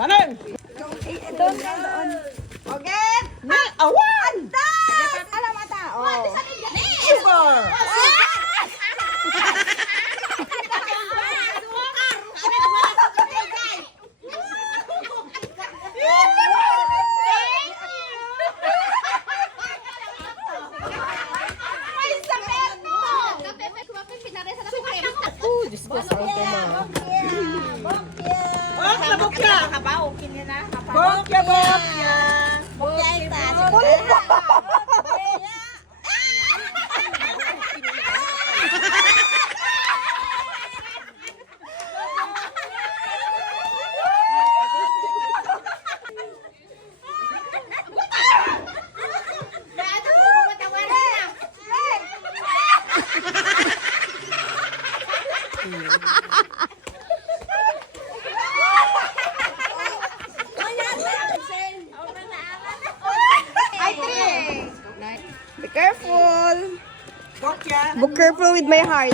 Panon! Doon. Okay? Awan! Alam mo ta. Oh. Sugar! Diyos ko, saan ka ma? Oh, kabokya! Bokya, bokya! Be careful. Bokya! Be careful with my heart.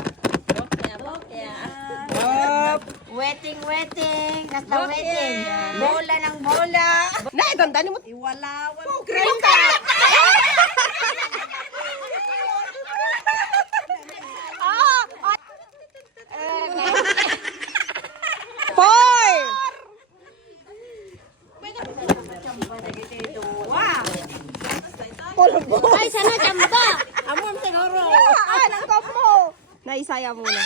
Waiting. Nasa waiting. Bola ng bola. Nay, dandani mo. Iwalawan. Cream ka! Four! Ay, sana chamba. Amon siguro. Nangkop mo. Naisaya muna.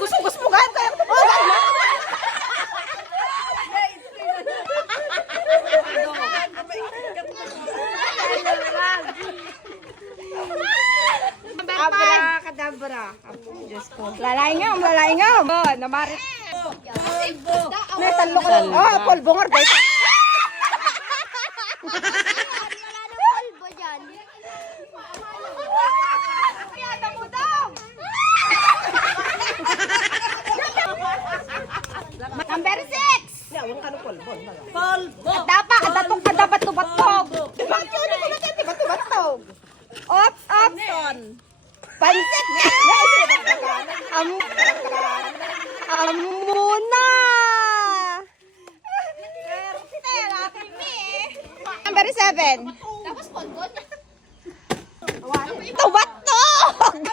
Gusto mo ganyan kayo? Abracadabra. Diyos ko. Lalaingam. Oh, namarit. May talo ko. Oh, polbongor. Guys. Polvo dyan. Number 6. Yawan ka ng polbon. Dapat tubatog. Bakit yun? Ito natin, batog. Ops. Pansit. Muna. Number 7. Tapos polvo. Tubatog.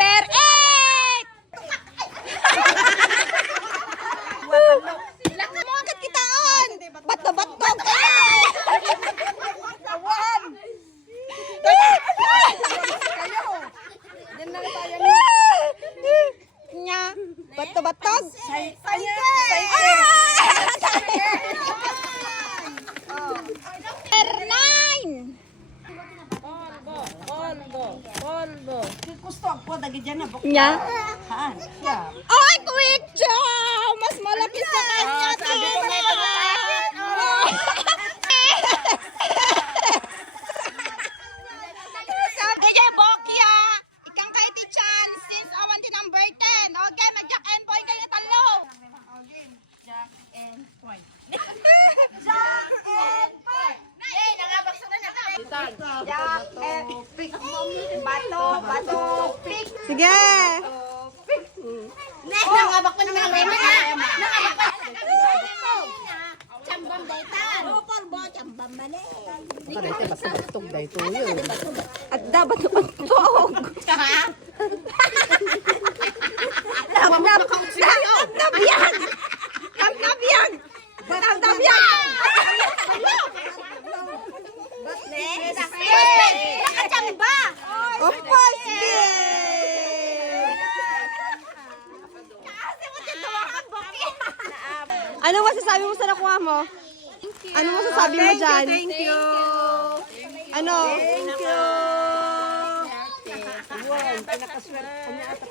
Per 8! Bakit kitaan? Bato-batog ka! Nya, bato-batog? Per 9! Gusto ako, dagi dyan na. Nya? Haan. Yeah. Ay, quick chow! Mas malaki sa kanya. sabi ko nga ito Sabi niya, Bokya! Ikang kay Tichan since awan din number 10. Okay, mag-jack and point kayo talo. Jack and point. Jack and pick. Bato, pick. Sige. Nangabak ko naman ang rema na. Nangabak ko. Chambam daytan. Polvo, chambam mali. Karete, basta-bastog dahil ito yun. At dapat batog. Nabiyag! Nabiyag! Nakachamba! Of course, ano masasabi mo sa nakuha mo? Ano masasabi mo dyan? Thank you. Ano? Thank you. Wow, pinakaswerte.